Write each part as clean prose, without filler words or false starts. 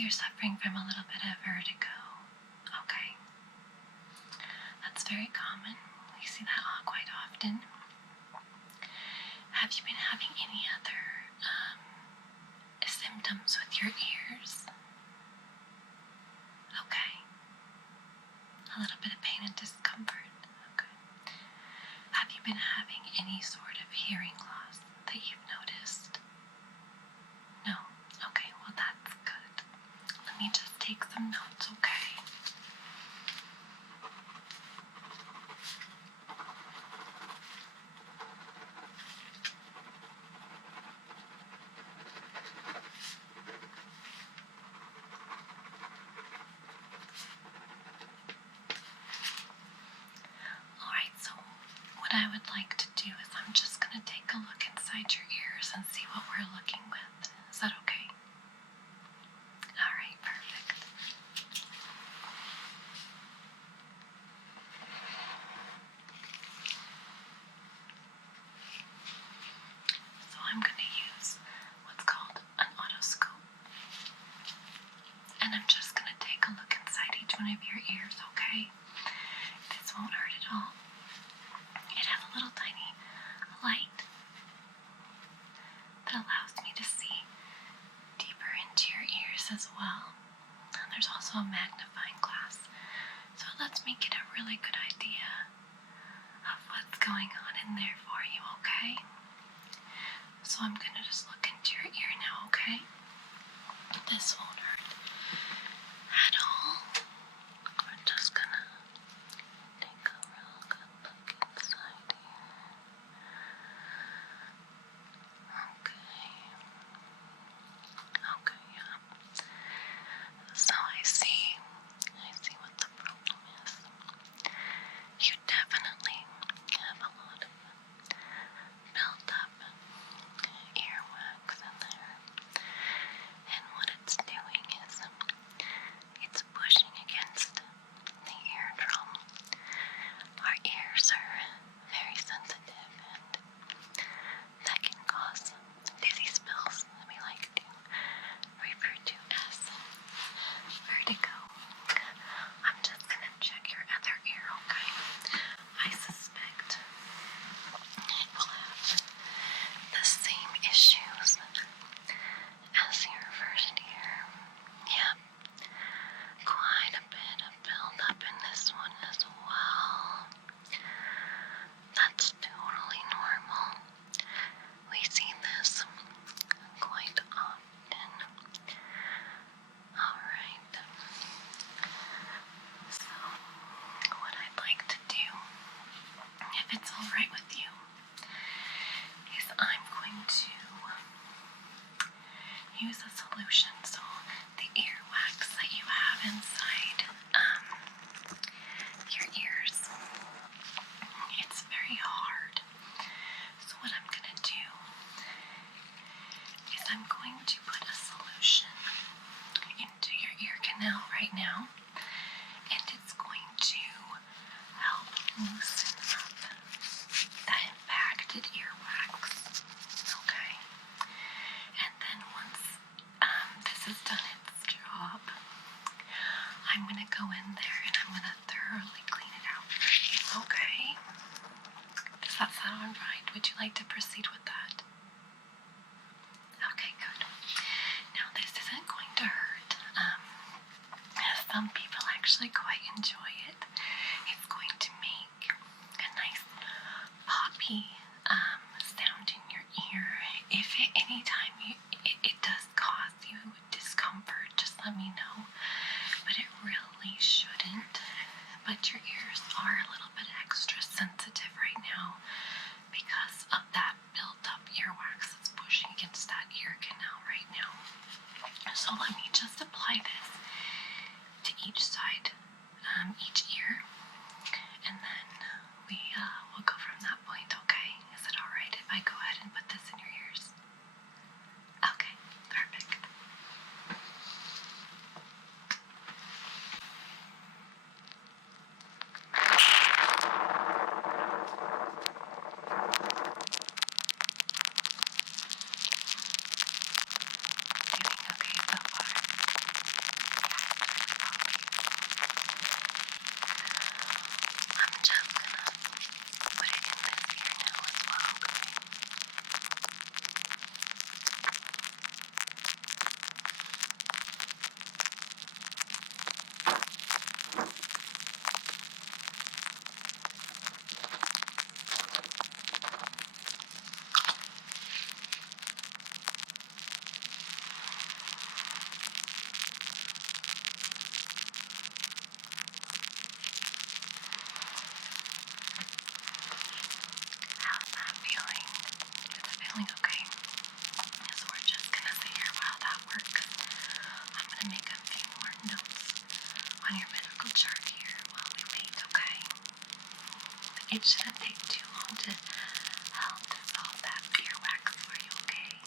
so you're suffering from a little bit of vertigo. Okay. That's very common. We see that quite often. Have you been having any other symptoms with your ears? Okay. A little bit of pain and discomfort. Okay. Have you been having any sort of hearing loss that you've noticed? No? Okay, well that's good. Let me just take some notes, okay? Alright, so what I would like to do is I'm just going to take a look inside your ears and see what we're looking with. Is that okay? Alright, perfect. So I'm going to use what's called an otoscope. And I'm just going to take a look inside each one of your ears, okay? This won't hurt at all. It has a little tiny light that allows me to see deeper into your ears as well. And there's also a magnifying glass, so it lets me get a really good idea of what's going on in there for you, okay? So I'm going to just look into your ear now, okay? This won't hurt at all. We're just going to take a real good look inside here. Okay, yeah. So I see what the problem is. You definitely have a lot of built up earwax in there. And what it's doing is it's pushing against the eardrum. Our ears are very sensitive, and that can cause dizzy spills that we like to refer to as vertigo. I'm just going to check your other ear, okay? I suspect it will have the same issues as your first ear. Yeah, quite a bit of buildup in this one as well. That's totally normal. We see this quite often. Alright. So, what I'd like to do, if it's alright with you, is I'm going to use a solution. So, the earwax that you have inside your ears, it's very hard. So what I'm going to do is I'm going to put a solution into your ear canal right now, and it's going to help loosen up that impacted earwax, okay? And then once this has done its job, I'm going to go in there and I'm going to thoroughly clean it out for you, okay? Does that sound right? Would you like to proceed with that? Okay, good. Now this isn't going to hurt. Some people actually quite enjoy it. It's going to make a nice poppy sound in your ear. If at any time it does cause you discomfort, just let me know. But it really shouldn't. But your ears are a little bit extra sensitive right now because of that built up earwax that's pushing against that ear canal right now. So let me just apply this to each side, each ear, and then we'll go from that point, okay? Is it alright if I go ahead and put this in your ears? Okay, perfect. Doing okay so far? It shouldn't take too long to help dissolve that earwax for you, okay?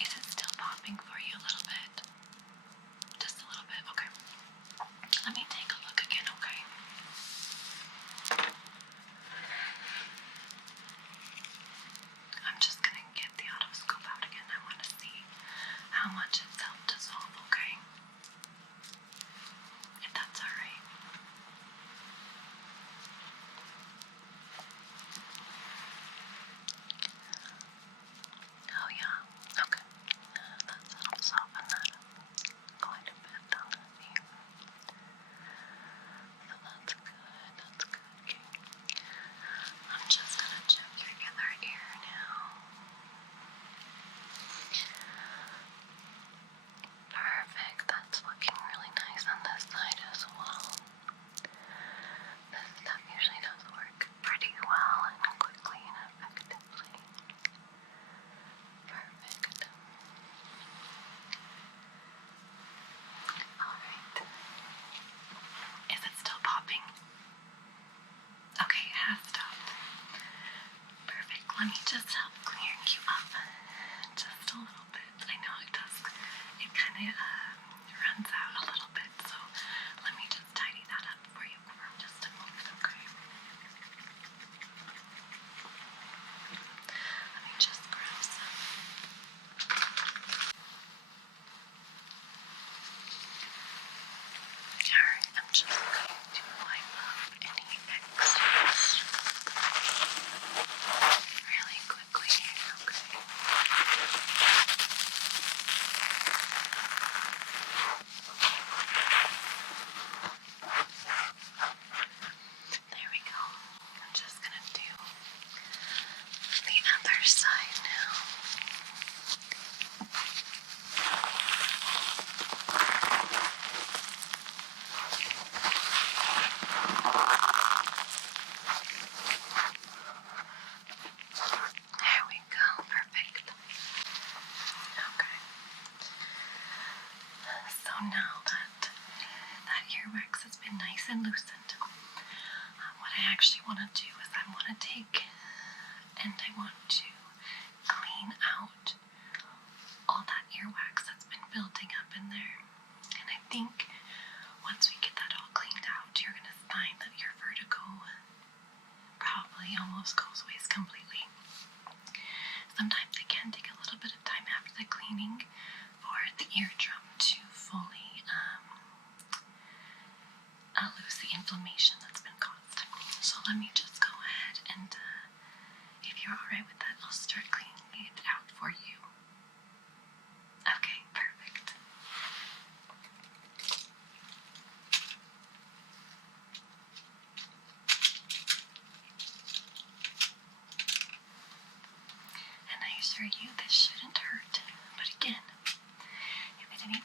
Is it still popping for you a little bit? Just a little bit? Okay. Let me take a look again, okay? I'm just gonna get the otoscope out again. I want to see how much it's helped dissolve, okay? If that's alright. Oh yeah, okay. That's helped soften that quite a bit down here. So that's good, that's good. Okay. I'm just gonna check your other ear now. Perfect, that's looking really nice on this side as well. This stuff usually does work pretty well and quickly and effectively. Perfect. Alright. Is it still popping? Okay, it has stopped. Perfect. Let me just help clear you up just a little bit. I know it does. It kind of runs out a little bit, so let me just tidy that up for you for just a moment, okay? Let me just grab some. Alright, I'm just going to wipe up any excess really quickly here, okay? There we go. I'm just gonna do the other side now. There we go. Perfect. Okay. So now that earwax has been nice and loosened, what I actually want to do is I want to take and I want to clean out all that earwax that's been building up in there. And I think once we get that all cleaned out, you're going to find that your vertigo probably almost goes away completely. Sometimes it can take a little bit of time after the cleaning for the eardrum to fully lose the inflammation that's been caused. So let me just go ahead and, if you're alright with that, I'll start cleaning it out for you. Okay, perfect. And I assure you this shouldn't hurt. But again, if at any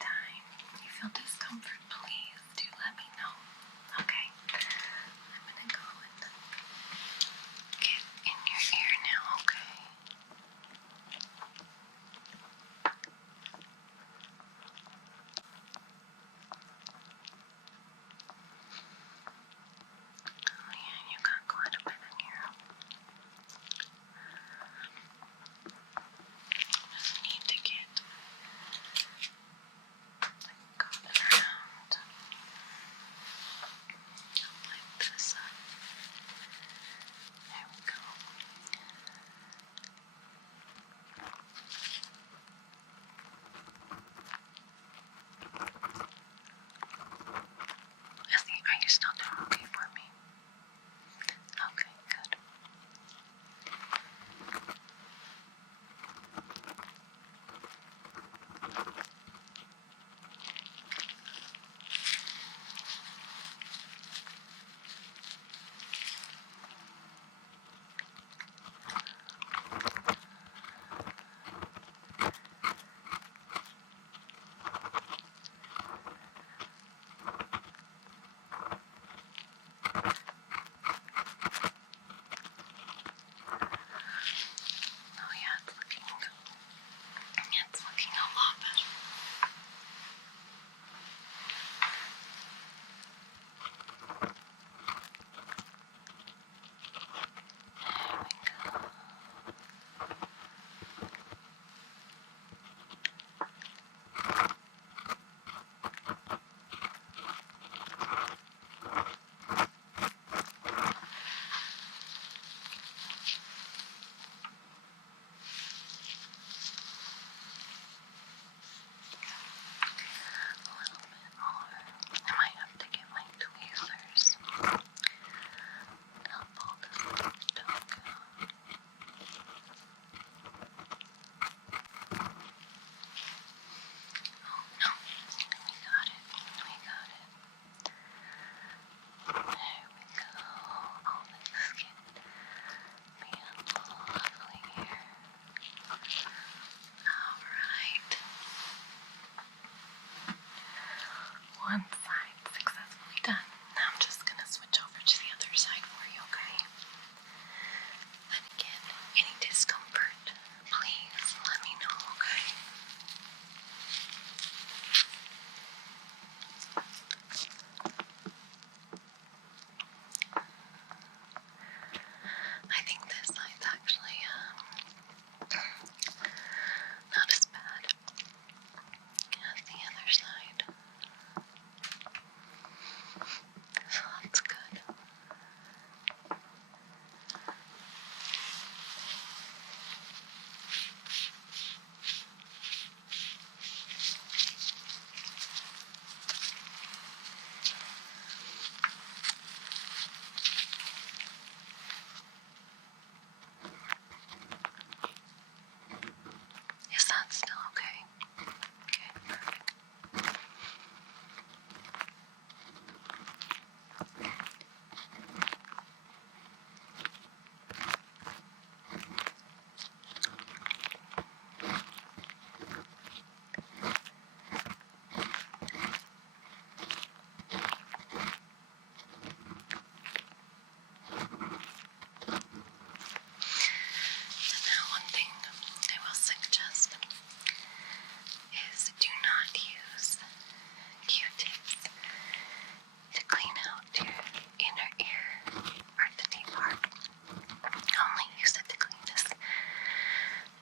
one side successfully done. Now I'm just gonna switch over to the other side for you, okay? And again, any discomfort, please let me know, okay? I think this side's actually not as bad as the other side. So that's good. Is that still okay? Okay, perfect. Now, one thing I will suggest is do not use Q-tips to clean out your inner ear or the deep part. Only use it to clean this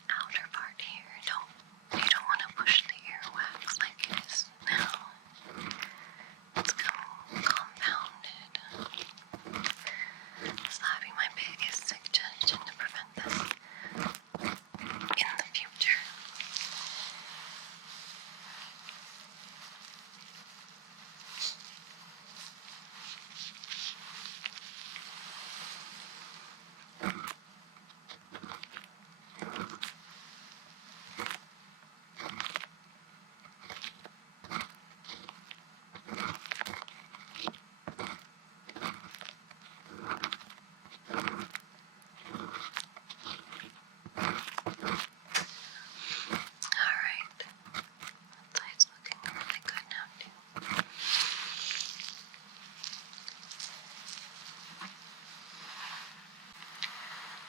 outer part here. You don't want to push the earwax like it is now. It's compounded. So that'd be my biggest suggestion to prevent this in the future. Alright. That side's looking really good now too.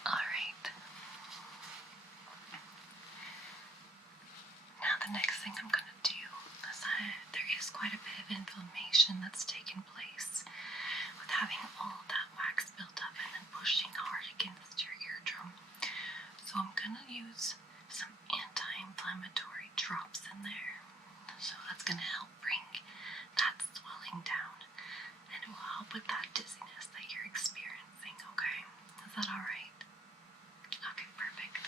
Alright. Now the next thing I'm gonna do, because there is quite a bit of inflammation that's taken place with having all that wax built up and then pushing hard against your eardrum. So I'm gonna use some anti-inflammatory drops in there. So that's gonna help bring that swelling down, and it will help with that dizziness that you're experiencing, okay? Is that alright? Okay, perfect.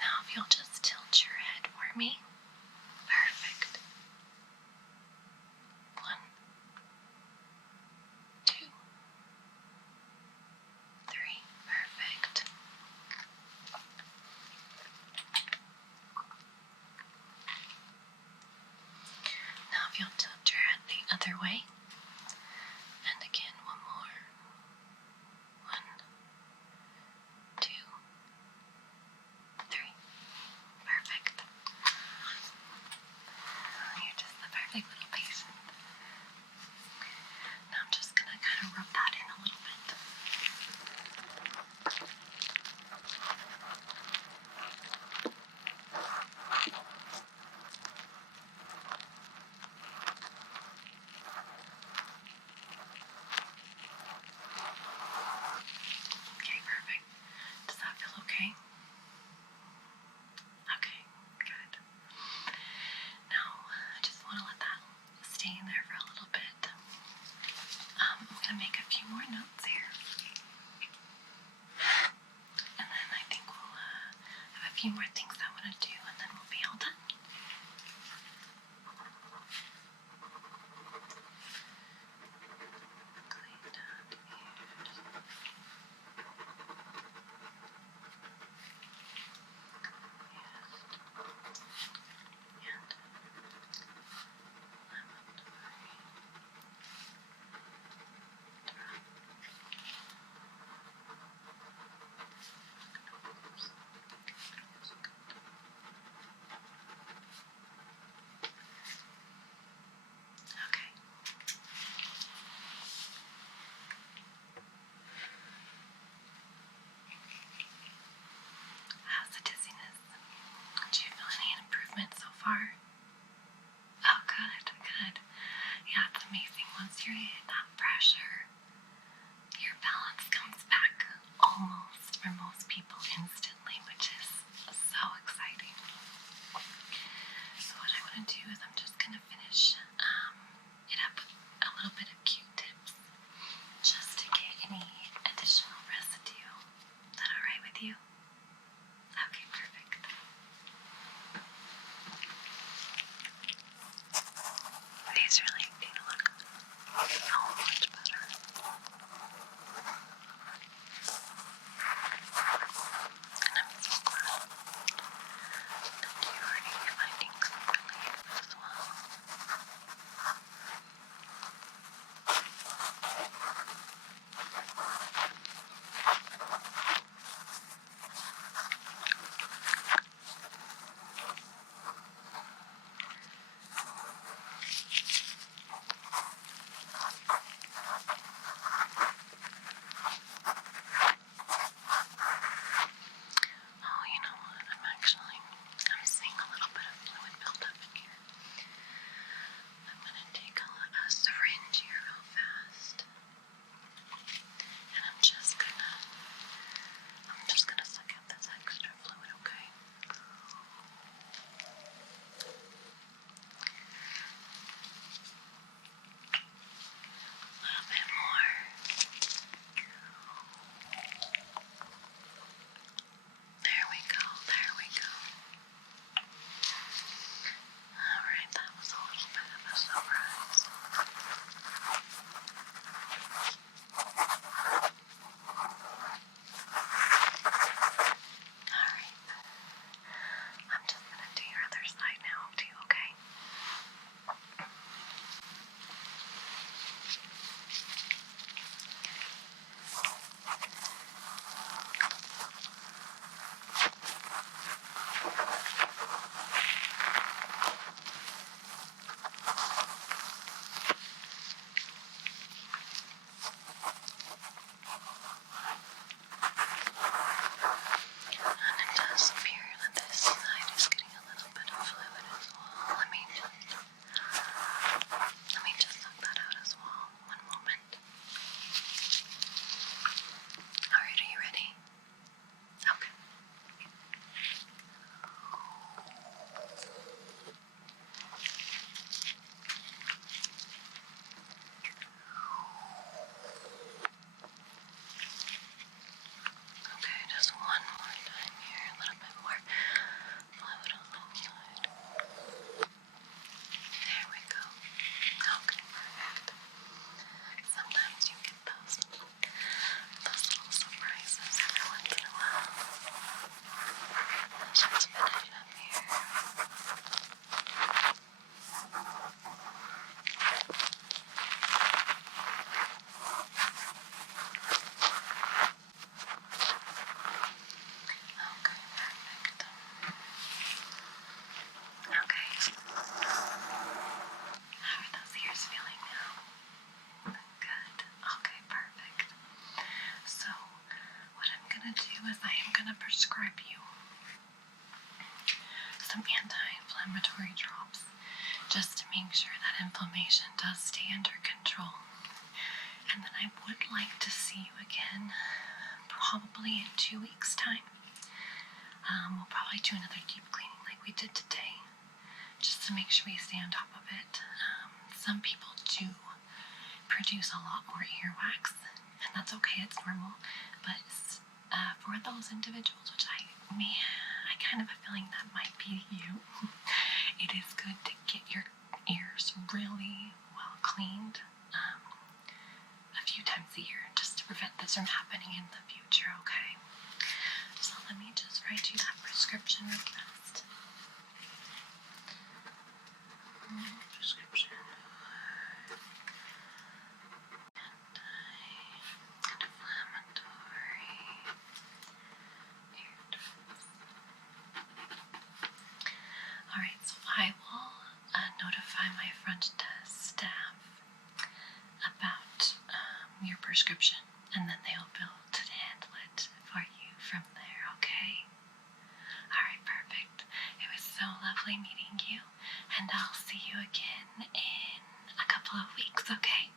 Now if you'll just tilt your head for me. Perfect. 1, 2, 3. Perfect. Now if you'll tilt your head the other way. And again, one more. 1, 2, 3. Perfect. You're just the perfect little patient. Now I'm just gonna kind of rub that in a little bit. pressure, your balance comes back almost for most people instantly, which is so exciting. So what I want to do is I'm just going to finish it up with a little bit of Q-tips just to get any additional residue. Is that alright with you? Okay, perfect. These really do look so much better. And I'm so glad that you're already finding some relief as well. Oh, you know what? I'm seeing a little bit of fluid buildup in here. I'm gonna take a syringe here real fast. And I'm just gonna suck out this extra fluid, okay? A little bit more. There we go, there we go. Alright, that was a little bit of a surprise. Alright. I'm just gonna do your other side now too, okay? And it does appear that this side is getting a little bit of fluid as well. Let me just suck that out as well. One moment. Alright, are you ready? Okay. Okay, just one more time here. A little bit more fluid on that side. There we go. Okay, perfect. Sometimes you get those little surprises every once in a while. Let's just finish up here. Okay, perfect. Okay. How are those ears feeling now? Good. Okay, perfect. So, what I'm gonna do is I am gonna prescribe you some anti-inflammatory drops just to make sure that inflammation does stay under control. And then I would like to see you again probably in 2 weeks' time. We'll probably do another deep cleaning like we did today, just to make sure we stay on top of it. Some people do produce a lot more earwax, and that's okay, it's normal. But for those individuals, which I kind of have a feeling that might be you, it is good to get your ears really well cleaned a few times a year, just to prevent this from happening in the future, okay? So let me just write you that prescription real fast. Prescription. Anti-inflammatory ear drops. Alright, so I will notify my front desk staff about your prescription, and then they'll be able to handle it for you from there, okay? Alright, perfect. It was so lovely meeting you, and I'll see you again in a couple of weeks, okay?